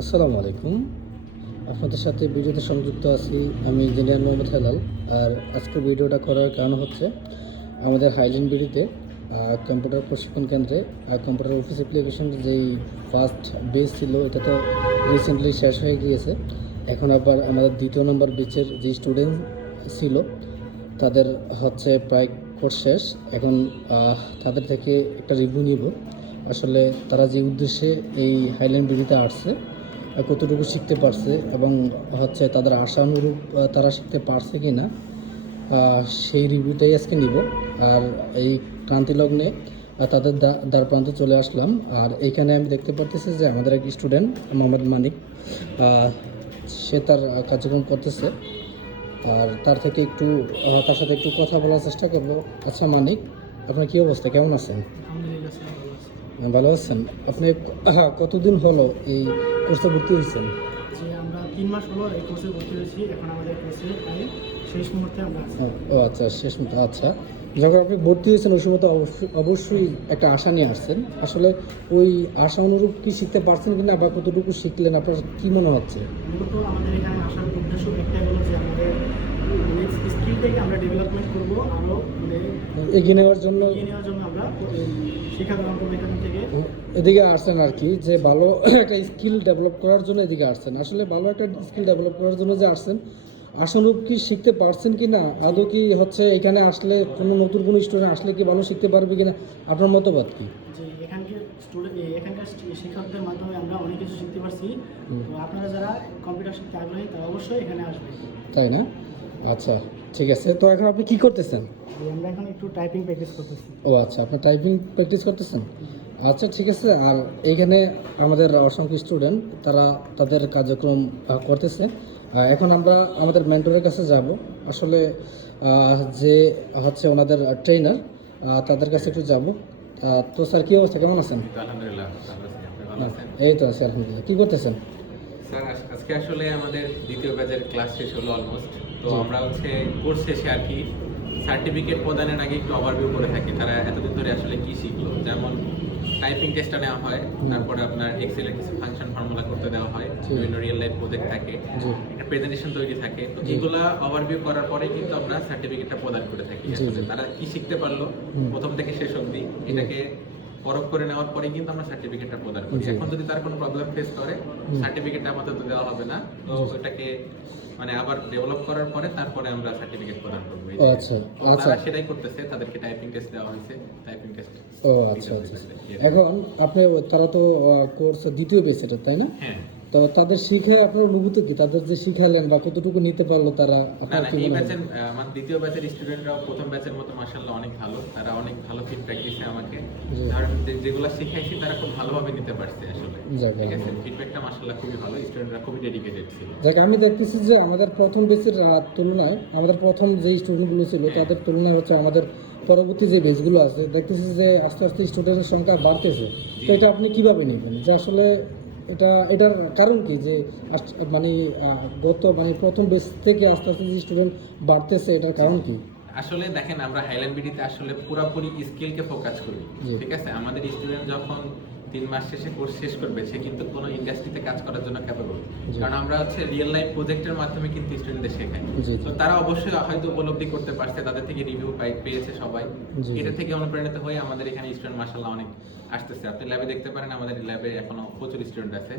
আসসালামু আলাইকুম। আপনাদের সাথে ভিডিওতে সংযুক্ত আছি আমি ইঞ্জিনিয়ার মোহাম্মদ হেলাল। আর আজকের ভিডিওটা করার কারণ হচ্ছে আমাদের হাইল্যান্ড বিডিতে কম্পিউটার প্রশিক্ষণ কেন্দ্রে কম্পিউটার অফিস অ্যাপ্লিকেশন যেই ফার্স্ট বেচ ছিল এটা তো রিসেন্টলি শেষ হয়ে গিয়েছে। এখন আবার আমাদের দ্বিতীয় নম্বর বেচের যে স্টুডেন্ট ছিল তাদের হচ্ছে প্রায় কোর্স শেষ। এখন তাদের থেকে একটা রিভিউ নিব, আসলে তারা যে উদ্দেশ্যে এই হাইল্যান্ড বিডিতে আসছে কতটুকু শিখতে পারছে এবং হচ্ছে তাদের আশানুরূপ তারা শিখতে পারছে কি না সেই রিভিউটাই আজকে নিব। আর এই ক্রান্তি লগ্নে তাদের দ্বার প্রান্তে চলে আসলাম। আর এইখানে আমি দেখতে পারতেছি যে আমাদের এক স্টুডেন্ট মোহাম্মদ মানিক সে তার কার্যক্রম করতেছে। আর তার থেকে একটু তার সাথে একটু কথা বলার চেষ্টা করবো। আচ্ছা মানিক, আপনার কী অবস্থা, কেমন আছেন? ভালো আছেন? আপনি কতদিন হলো এই কোর্সে ভর্তি হয়েছেন? যে আমরা 3 মাস হলো এই কোর্সে ভর্তি হয়েছি। এখন আমাদের কোর্সে প্রায় শেষ মুহূর্তে আমরা আছি। ও আচ্ছা, শেষ মুহূর্তে। আচ্ছা, যখন আপনি ভর্তি হয়েছেন ওই সময় তো অবশ্যই একটা আশা নিয়ে আসছেন। আসলে ওই আশা অনুরূপ কি শিখতে পারছেন কিনা বা কতটুকু শিখলেন আপনার কি মনে হচ্ছে? মূলত আমাদের এখানে আসার উদ্দেশ্য একটাই হলো যে আমাদের স্কিলটাকে আমরা ডেভেলপমেন্ট করবো, আরও এগিয়ে নেওয়ার জন্য আমরা শিক্ষা গ্রহণ করবো এখান থেকে। এদিকে আসছেন আর কি, যে ভালো একটা স্কিল ডেভেলপ করার জন্য এদিকে আসছেন। আসলে ভালো একটা স্কিল ডেভেলপ করার জন্য যে আসছেন, আসলে কি শিখতে পারছেন কি না, আদৌ কি হচ্ছে এখানে আসলে কোনো নতুন কোনো স্টুডেন্ট আসলে কি ভালো শিখতে পারবে কিনা, আপনার মতবাদ কি? যে এখানকার শিক্ষকদের মাধ্যমে আমরা অনেক কিছু শিখতে পারছি। তো আপনারা যারা কম্পিউটার শিখতে আগ্রহী তারা অবশ্যই এখানে আসবেন। তাই না? আচ্ছা, ঠিক আছে। তো এখন আপনি কি করতেছেন? আমরা এখন একটু টাইপিং প্র্যাকটিস করতেছি। ও আচ্ছা, আপনি টাইপিং প্র্যাকটিস করতেছেন। আচ্ছা, ঠিক আছে। আর এইখানে আমাদের অসংখ্য স্টুডেন্ট তারা তাদের কার্যক্রম করতেছে। এখন আমরা আমাদের মেন্টরের কাছে যাব। আসলে যে হচ্ছে ওনাদের ট্রেনার, তাদের কাছে একটু যাব। তো স্যার, কী অবস্থা, কেমন আছেন? আলহামদুলিল্লাহ, ভালো আছেন? এই তো আছি আলহামদুলিল্লাহ। কী করতেছেন? স্যার আজকে আসলে আমাদের দ্বিতীয় ব্যাচের ক্লাস শেষ হলো অলমোস্ট। তো আমরা কোর্স শেষে আর কি সার্টিফিকেট প্রদানের আগে একটু ওভারভিউ করে থাকি তারা এতদিন ধরে আসলে কি শিখলো। যেমন টাইপিং টেস্টটা নেওয়া হয়, তারপরে আপনার এক্সেলের কিছু ফাংশন ফর্মুলা করতে দেওয়া হয়, বিভিন্ন রিয়েল লাইফ প্রজেক্ট থাকে, একটা প্রেজেন্টেশন তৈরি থাকে। তো এগুলা ওভারভিউ করার পরে কিন্তু আমরা সার্টিফিকেটটা প্রদান করে থাকি। আসলে তারা কি শিখতে পারলো প্রথম থেকে শেষ অবধি এটাকে পরখ করে নেওয়ার পরে কিন্তু আমরা সার্টিফিকেটটা প্রদান করি। এখন যদি তার কোনো প্রবলেম ফেস করে সার্টিফিকেটটা আমাদের তো দেওয়া হবে না, তো এটাকে মানে আবার ডেভেলপ করার পরে তারপরে আমরা সার্টিফিকেট প্রদান করব। আচ্ছা আচ্ছা, তারা সেটাই করতেছে, তাদেরকে টাইপিং টেস্ট দেওয়া হয়েছে, টাইপিং টেস্ট। ও আচ্ছা আচ্ছা। এখন আপনি তারা তো কোর্স দ্বিতীয় বেচ এটা, তাই না? হ্যাঁ। তো তাদের শিখে আপনার অনুভূতি কি, তাদের যে শিখালেন বা কতটুকু নিতে পারলো তারা? এই ব্যাচের আমার দ্বিতীয় ব্যাচের স্টুডেন্টরাও প্রথম ব্যাচের মতো মাশাআল্লাহ অনেক ভালো, তারা অনেক ভালো ফিডব্যাক দিয়েছে আমাকে। কারণ যেগুলো শিখাইছি তারা খুব ভালোভাবে নিতে পারছে আসলে। ঠিক আছে, ফিডব্যাকটা মাশাআল্লাহ খুবই ভালো, স্টুডেন্টরা খুবই ডেডিকেটেড ছিল। যাক, আমি দেখতেছি যে আমাদের প্রথম বেচের তুলনায় আমাদের প্রথম যে স্টুডেন্টগুলো ছিল তাদের তুলনায় হচ্ছে আমাদের পরবর্তী যে বেচগুলো আছে দেখতেছি যে আস্তে আস্তে স্টুডেন্টের সংখ্যা বাড়তেছে। তো এটা আপনি কিভাবে নেবেন, যে আসলে এটার কারণ কি, যে মানে প্রথম বেচ থেকে আস্তে আস্তে যে স্টুডেন্ট বাড়তেছে, এটার কারণ কি? আসলে দেখেন, আমরা হাইল্যান্ড বিডিতে আসলে পুরোপুরি স্কিলকে ফোকাস করি। ঠিক আছে, আমাদের স্টুডেন্ট যখন 3 মাস শেষে কোর্স শেষ করবে সে কিন্তু কোনো ইন্ডাস্ট্রিতে কাজ করার জন্য ক্যাপাবল, কারণ আমরা রিয়েল লাইফ প্রজেক্টের মাধ্যমে কিন্তু স্টুডেন্টদের শেখাই। তো তারা অবশ্যই হয়তো উপলব্ধি করতে পারছে, তাদের থেকে রিভিউ পেয়েছে সবাই, এটা থেকে অনুপ্রাণিত হয়ে আমাদের এখানে স্টুডেন্ট মাশাআল্লাহ অনেক আসতেছে। আপনি ল্যাবে দেখতে পারেন, আমাদের ল্যাবে এখনো প্রচুর স্টুডেন্ট আছে।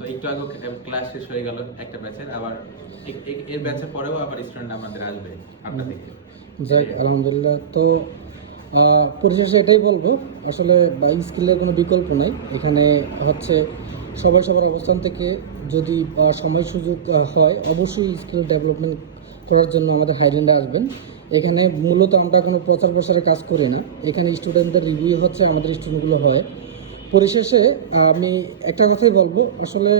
তো একটু আগে ক্লাস শেষ হয়ে গেল একটা ব্যাচের, আবার এর ব্যাচের পরেও আবার স্টুডেন্ট আমাদের আসবে আপনাদেরকে। যাক, আলহামদুলিল্লাহ। তো পরিশেষে এটাই বলবো, আসলে স্কিলের কোনো বিকল্প নেই। এখানে হচ্ছে সবাই সবার অবস্থান থেকে যদি সময় সুযোগ হয় অবশ্যই স্কিল ডেভেলপমেন্ট করার জন্য আমাদের হাইল্যান্ডে আসবেন। এখানে মূলত আমরা কোনো প্রচার প্রসারের কাজ করি না, এখানে স্টুডেন্টদের রিভিউ হচ্ছে আমাদের স্টুডেন্টগুলো হয়। পরিশেষে আমি একটা কথাই বলবো, আসলে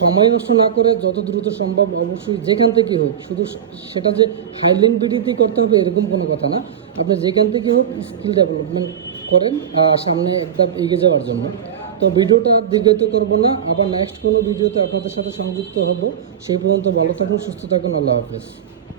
সময় নষ্ট না করে যত দ্রুত সম্ভব অবশ্যই যেখান থেকে হোক, শুধু সেটা যে হাইল্যান্ড বিডিতেই করতে হবে এরকম কোনো কথা না, আপনি যেখান থেকে হোক স্কিল ডেভেলপমেন্ট করেন সামনে একটা এগিয়ে যাওয়ার জন্য। তো ভিডিওটা দীর্ঘায়িত করবো না, আবার নেক্সট কোনো ভিডিওতে আপনাদের সাথে সংযুক্ত হব। সেই পর্যন্ত ভালো থাকুন, সুস্থ থাকুন, আল্লাহ হাফেজ।